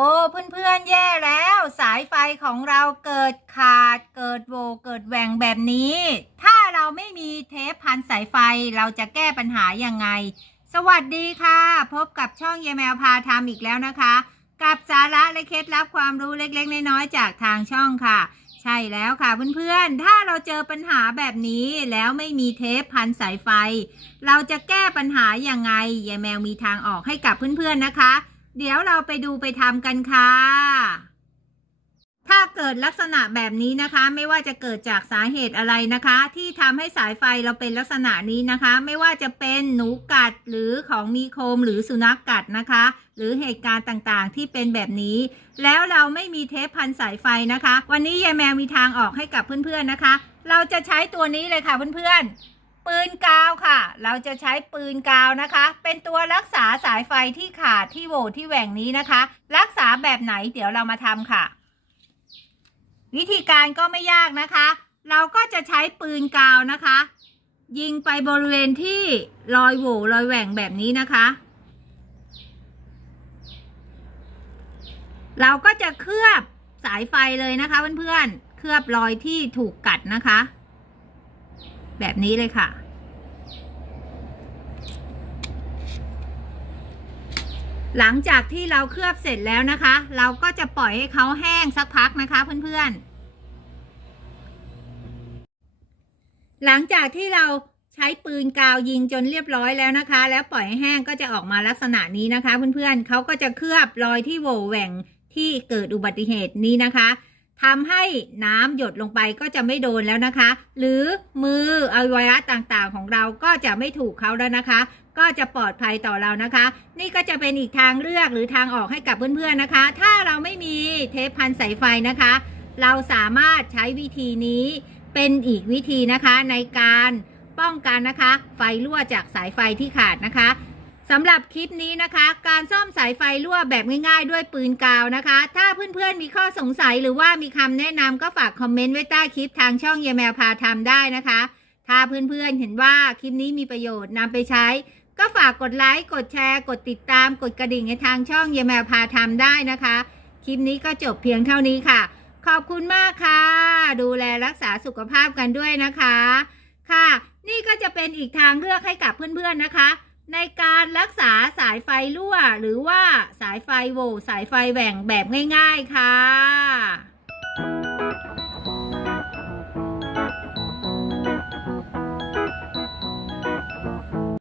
โอ้เพื่อนๆแย่แล้ว สายไฟของเราเกิดขาดเกิดโวเกิดแหว่งแบบนี้ ถ้าเราไม่มีเทปพันสายไฟเราจะแก้ปัญหายังไง สวัสดีค่ะ พบกับช่องเยแมวพาทำอีกแล้วนะคะ กับสาระและเคล็ดลับความรู้เล็กๆน้อยๆจากทางช่องค่ะ ใช่แล้วค่ะเพื่อนๆ ถ้าเราเจอปัญหาแบบนี้แล้วไม่มีเทปพันสายไฟ เราจะแก้ปัญหายังไงยายแมวมีทางออกให้กับเพื่อนๆนะคะ เดี๋ยวเราไปดูไปทำกันค่ะ ถ้าเกิดลักษณะแบบนี้นะคะ ไม่ว่าจะเกิดจากสาเหตุอะไรนะคะ ที่ทำให้สายไฟเราเป็นลักษณะนี้นะคะ ไม่ว่าจะเป็นหนูกัดหรือของมีคมหรือสุนัขกกัดนะคะ หรือเหตุการณ์ต่างๆ ที่เป็นแบบนี้ แล้วเราไม่มีเทปพันสายไฟนะคะ วันนี้ยายแมวมีทางออกให้กับเพื่อนๆนะคะ เราจะใช้ตัวนี้เลยค่ะเพื่อนๆ ปืนกาวค่ะ เราจะใช้ปืนกาวนะคะ เป็นตัวรักษาสายไฟที่ขาดที่โหวที่แหว่งนี้นะคะ รักษาแบบไหนเดี๋ยวเรามาทำค่ะ วิธีการก็ไม่ยากนะคะ เราก็จะใช้ปืนกาวนะคะ ยิงไปบริเวณที่รอยโหวรอยแหว่งแบบนี้นะคะ เราก็จะเคลือบสายไฟเลยนะคะเพื่อนๆเคลือบรอยที่ถูกกัดนะคะ แบบนี้เลยค่ะ หลังจากที่เราเคลือบเสร็จแล้วนะคะ เราก็จะปล่อยให้เขาแห้งสักพักนะคะเพื่อนๆ หลังจากที่เราใช้ปืนกาวยิงจนเรียบร้อยแล้วนะคะ แล้วปล่อยให้แห้งก็จะออกมาลักษณะนี้นะคะ เพื่อนๆเขาก็จะเคลือบรอยที่โหว่แหว่งที่เกิดอุบัติเหตุนี้นะคะ ทำให้น้ำหยดลงไปก็จะไม่โดนแล้วนะคะ หรือมืออวัยวะต่างๆ ของเราก็จะไม่ถูกเขาแล้วนะคะ ก็จะปลอดภัยต่อเรานะคะ นี่ก็จะเป็นอีกทางเลือกหรือทางออกให้กับเพื่อนๆนะคะ ถ้าเราไม่มีเทปพันสายไฟนะคะ เราสามารถใช้วิธีนี้เป็นอีกวิธีนะคะในการป้องกันนะคะ ไฟรั่วจากสายไฟที่ขาดนะคะ สำหรับคลิปนี้นะคะ การซ่อมสายไฟรั่วแบบง่ายๆ ด้วยปืนกาวนะคะ ถ้าเพื่อนๆมีข้อสงสัยหรือว่ามีคำแนะนำก็ฝากคอมเมนต์ไว้ใต้คลิปทางช่องเยแมวพาทำได้นะคะ ถ้าเพื่อนๆเห็นว่าคลิปนี้มีประโยชน์นำไปใช้ ก็ฝากกดไลค์กดแชร์ กดติดตาม กดกระดิ่งในทางช่องเยแมวพาทำได้นะคะ คลิปนี้ก็จบเพียงเท่านี้ค่ะ ขอบคุณมากค่ะ ดูแลรักษาสุขภาพกันด้วยนะคะ ค่ะ นี่ก็จะเป็นอีกทางเลือกให้กับเพื่อนๆนะคะ ในการรักษาสายไฟรั่ว หรือว่าสายไฟโวสายไฟแหว่งแบบง่าย ๆ ค่ะ